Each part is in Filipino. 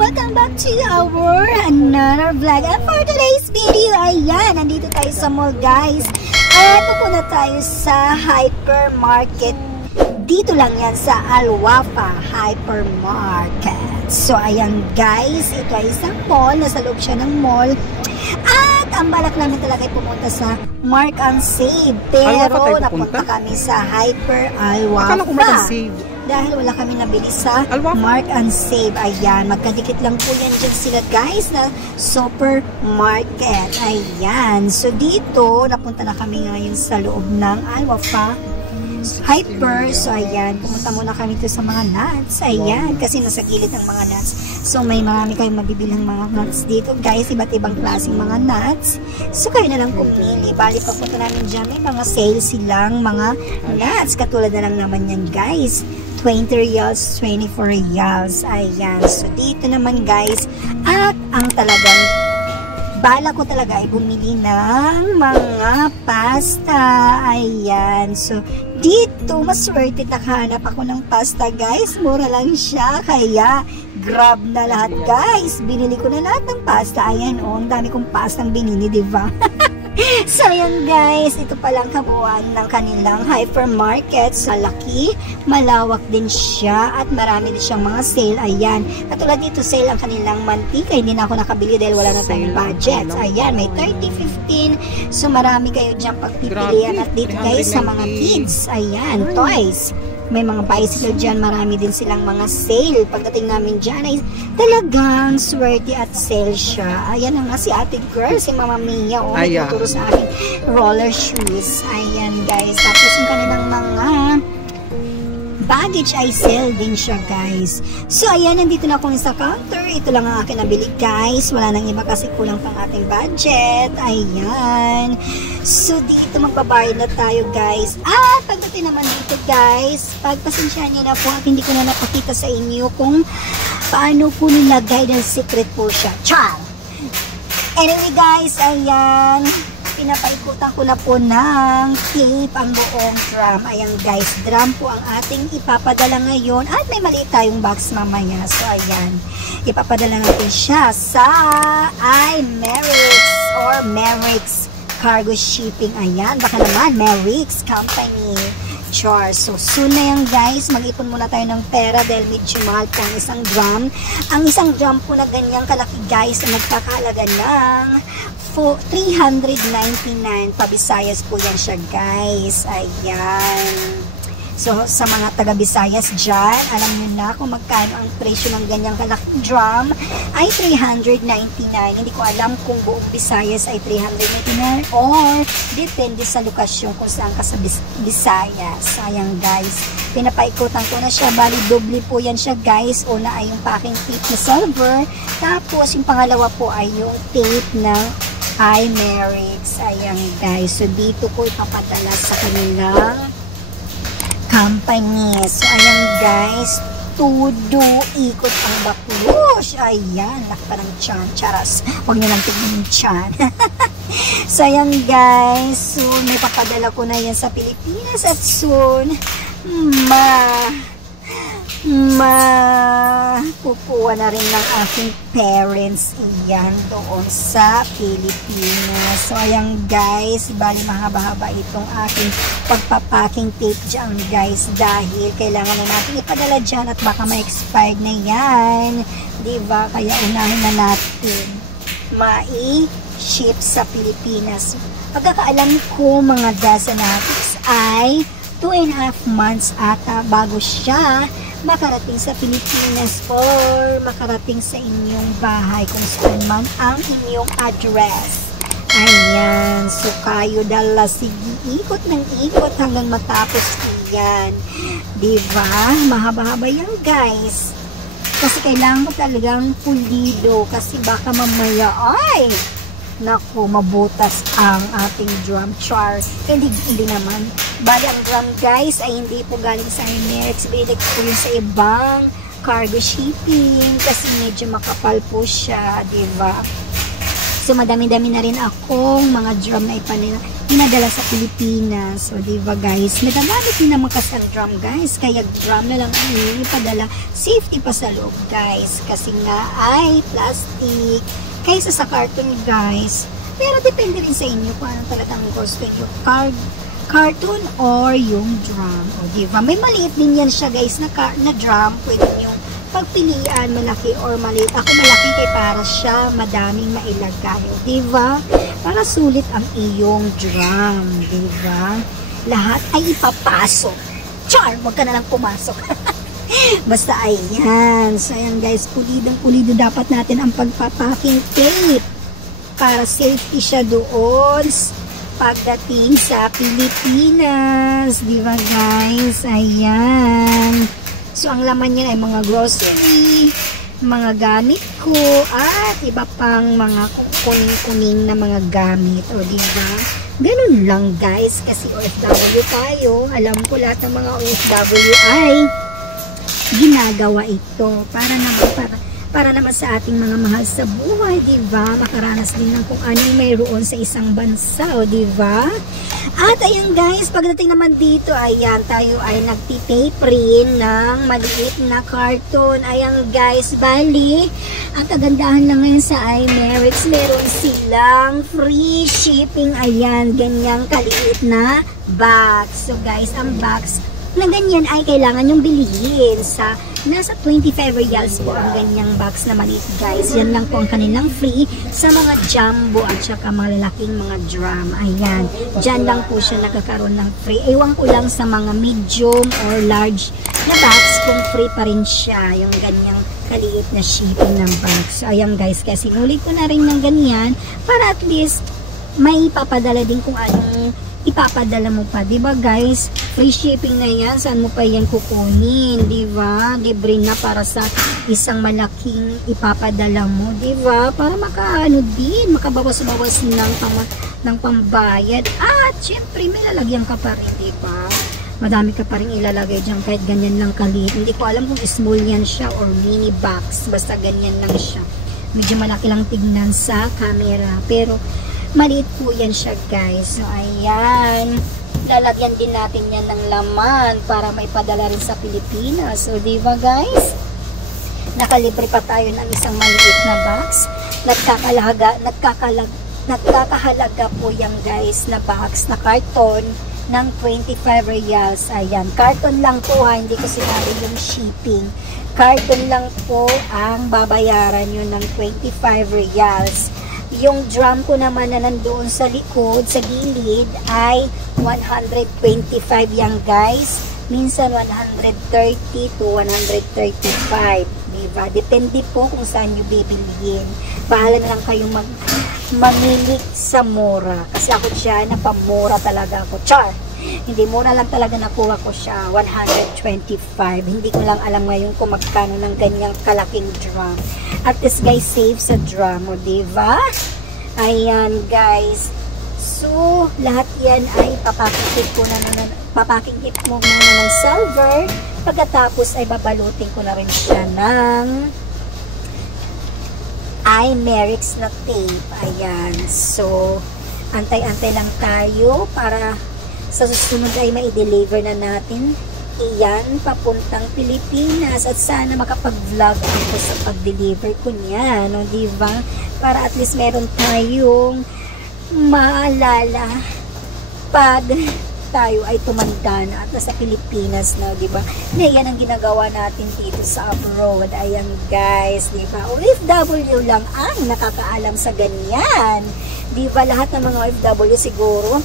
Welcome back to our another vlog. And for today's video, ayan, nandito tayo sa mall, guys. At pupunta tayo sa hypermarket. Dito lang yan sa Al Wafa Hypermarket. So, ayan guys, ito ay isang mall. Nasa loob siya ng mall. At ang balak namin talaga ay pumunta sa Mark and Save. Pero napunta kami sa Hyper Al Wafa. Akala ko Mark and Save. Dahil wala kami nabili sa Mark and Save. Ayan, magkadikit lang po yan dyan sila guys na supermarket. Ayan. So dito, napunta na kami ngayon sa loob ng Al Wafa Hyper. So ayan, pumunta muna kami dito sa mga nuts. Ayan, kasi nasa gilid ng mga nuts. So may marami kayong mabibilang mga nuts dito guys. Iba't ibang klaseng mga nuts. So kayo na lang pumili. Bali pagpunta namin dyan, may mga sale silang mga nuts. Katulad na lang naman yan guys. 20 reals, 24 reals. Ayan. So, dito naman guys. At ang talagang bala ko talaga ay bumili ng mga pasta. Ayan. So, dito mas worth it. Nakahanap ako ng pasta guys. Mura lang siya. Kaya, grab na lahat guys. Binili ko na lahat ng pasta. Ayan o. Ang dami kong pastang binili, diba? So, ayan guys, ito palang kabuuan ng kanilang hypermarket sa laki. Malawak din siya at marami din siyang mga sale. Ayan, katulad dito sale ang kanilang mantika. Hindi na ako nakabili dahil wala na tayong budget. Ayan, may 30, 15. So, marami kayo dyan pagpipilian. At dito guys, sa mga kids, ayan, toys. May mga bicycle dyan, marami din silang mga sale. Pagdating namin dyan ay talagang swerte at sale siya. Ayan nga si ate girl, si Mama Mia. O, nagtuturo sa akin roller shoes. Ayan guys. Tapos yung kanilang mga baggage ay sale din siya guys. So ayan, nandito na ako sa counter. Ito lang ang akin nabili guys. Wala nang iba kasi kulang pang ating budget. Ayan. So dito magbabayad na tayo guys. At pagdating naman dito guys, pagpasensyahan niyo na po at hindi ko na napakita sa inyo kung paano po nilagay ng secret po siya. Char! Anyway guys, ayan. Pinapaikutan ko na po ng tape ang buong drum. Ayan guys, drum po ang ating ipapadala ngayon. At may maliit tayong box mamaya. So ayan, ipapadala natin siya sa iMerix or Merix Cargo Shipping. Ayan, baka naman Merix Company. Char. So, soon na yan guys. Mag-ipon muna tayo ng pera dahil medyo mahal po ang isang drum. Ang isang drum po na ganyang kalaki guys na nagkakahalaga ng 399 pa-Visayas po yan siya guys. Ayan. So, sa mga taga-Visayas dyan, alam nyo na kung magkano ang presyo ng ganyang kalaking drum ay 399. Hindi ko alam kung buong Visayas ay 399 or depende sa lokasyon kung saan ka sa Visayas. Ayan guys, pinapaikutan ko na siya. Bali, doble po yan siya guys. Una ay yung packing tape na silver. Tapos, yung pangalawa po ay yung tape ng iMerix. Ayan guys. So, dito ko ipapadala sa kanilang company. So, ayan guys, todo ikot ang baklush. Ayan, nakita ng tiyan. Charas, huwag nyo lang tignan yung tiyan. So, ayan guys, soon may papadala ko na yan sa Pilipinas at soon, kukuha na rin ng aking parents iyan doon sa Pilipinas. So ayan guys, bali mahaba-haba itong aking pagpapaking tape dyan guys dahil kailangan na natin ipadala dyan at baka ma-expired na yan, diba? Kaya unahin na natin mai-ship sa Pilipinas. Pagkakaalam ko mga Dasanatics ay 2.5 months ata bago siya makarating sa Pilipinas or makarating sa inyong bahay kung saan man ang inyong address. Ayan. So, kayo dala sige ikot ng ikot hanggang matapos yan. Diba? Mahaba-haba yan guys. Kasi kailangan ko talagang pulido kasi baka mamaya ay naku, mabutas ang ating drum. Char. Hindi naman. Bali, ang drum guys ay hindi po galing sa iMerix. Binili ko yun sa ibang cargo shipping kasi medyo makapal po siya, diba? So, madami-dami na rin akong mga drum na pinadala sa Pilipinas. So, diba guys, nagagamit din naman kasi ang drum guys, kaya drum na lang ang ipadala. Safety pa sa loob guys, kasi nga ay plastic kaysa sa carton guys. Pero depende rin sa inyo kung anong talagang gusto nyo, carton or yung drum. O diba, may maliit din yan siya guys na drum, pwede nyo pagpilian, malaki or maliit. Ako malaki kay para siya madaming mailagay. Diba? Para sulit ang iyong drum. Diba? Lahat ay ipapasok. Char! Huwag ka na lang pumasok. Basta ayan. So ayan guys, pulido dapat natin ang pagpapaking tape. Para safety siya doon pagdating sa Pilipinas. Diba guys? Ayan. So, ang laman niya ay mga grocery, mga gamit ko, at iba pang mga kuning-kuning na mga gamit. O, diba? Ganun lang, guys. Kasi OFW tayo. Alam ko lahat ng mga OFW ay ginagawa ito. Para naman sa ating mga mahal sa buhay, diba? Makaranas din ng kung anong mayroon sa isang bansa, o diba? At ayan guys, pagdating naman dito, ayan, tayo ay nagtitape rin ng maliit na carton. Ayan guys, bali, ang kagandahan lang ngayon sa iMerix, meron silang free shipping. Ayan, ganyang kaliit na box. So guys, ang box na ganyan ay kailangan yung bilhin sa nasa 25 reals po ang ganyang box na maliit guys. Yan lang po ang kanilang free sa mga jumbo at saka mga lalaking mga drum. Ayan, dyan lang po siya nakakaroon ng free. Ewan ko lang sa mga medium or large na box kung free pa rin siya yung ganyang kaliit na shipping ng box. So ayan guys, kasi sinulit ko na rin ng ganyan para at least may papadala din kung anong ipapadala mo pa, diba guys? Free shipping na yan, saan mo pa yan kukunin, diba? Libre na para sa isang malaking ipapadala mo, diba? Para makaano din, makabawas-bawas ng pambayad. At syempre, may lalagyan ka pa rin, diba? Madami ka pa rin ilalagay dyan kahit ganyan lang kaliit. Hindi ko alam kung small yan siya or mini box, basta ganyan lang siya. Medyo malaki lang tignan sa camera, pero maliit po yan siya guys. So ayan, lalagyan din natin yan ng laman para may padala rin sa Pilipinas. So diba guys, nakalibre pa tayo ng isang maliit na box. Nagkakahalaga po yan guys na box na karton ng 25 reals. Ayan, karton lang po ha, hindi ko sinabi yung shipping. Karton lang po ang babayaran nyo ng 25 reals. Yung drum ko naman na nandoon sa likod, sa gilid, ay 125 yan guys. Minsan 130 to 135. Diba? Depende po kung saan nyo bibilihin. Bahala na lang kayong mamili sa mura. Kasi ako siya, napamura talaga ako. Char! Hindi, mura lang talaga nakuha ko siya. 125. Hindi ko lang alam ngayon kung magkano ng ganyang kalaking drum. At least guys, save sa drum mo, diba? Ayan guys. So, lahat yan ay papakingkip mo muna ng silver. Pagkatapos ay babalutin ko na rin siya ng iMerix na tape. Ayan. So, antay-antay lang tayo para sa susunod ay mai-deliver na natin iyan papuntang Pilipinas, at sana makapag-vlog ako sa pag-deliver ko niya, no, diba? Para at least meron tayong maalala pag tayo ay tumanda na at nasa Pilipinas na, diba? Na yan ang ginagawa natin dito sa abroad. Ayan guys, diba? OFW lang ang nakakaalam sa ganyan, diba? Lahat ng mga OFW siguro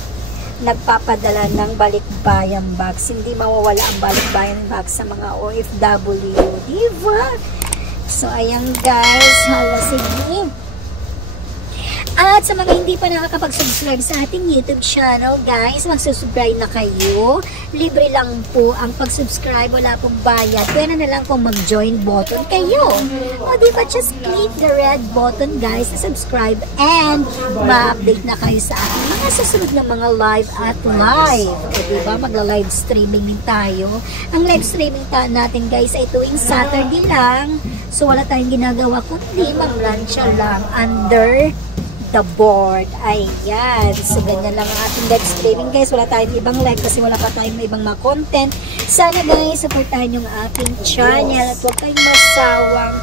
nagpapadala ng balikbayan box. Hindi mawawala ang balikbayan box sa mga OFW, diba? So ayan guys, hala, sige. At sa mga hindi pa nakakapag-subscribe sa ating YouTube channel, guys, mag-subscribe na kayo. Libre lang po ang pag-subscribe, wala pong bayad. Pwede na lang kung mag-join button kayo. O diba, just click the red button, guys, to subscribe and ma-update na kayo sa ating mga susunod na mga live at live. O diba, magla-live streaming din tayo. Ang live streaming natin, guys, ay tuwing Saturday lang. So wala tayong ginagawa kundi mag-launch lang under the board. Ayan. So, ganyan lang ang ating live streaming, guys. Wala tayong ibang live kasi wala pa tayong ibang mga content. Sana, guys, supportahan yung aking channel at huwag kayong masawang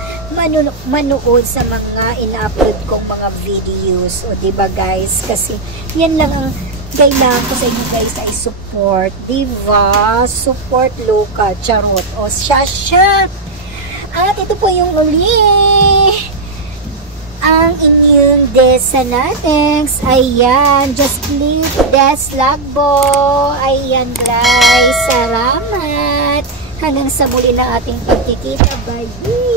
manood sa mga ina-upload kong mga videos. O, diba, guys? Kasi, yan lang ang kailangan ko sa inyo, guys, ay support. Diba? Support local. Charot. O, siya. At ito po yung uli. Ang inyong Desa Natex. Ayan. Just click Des Lagbo. Ayan, guys. Salamat. Hanggang sa muli na ating pagkikita. Bye.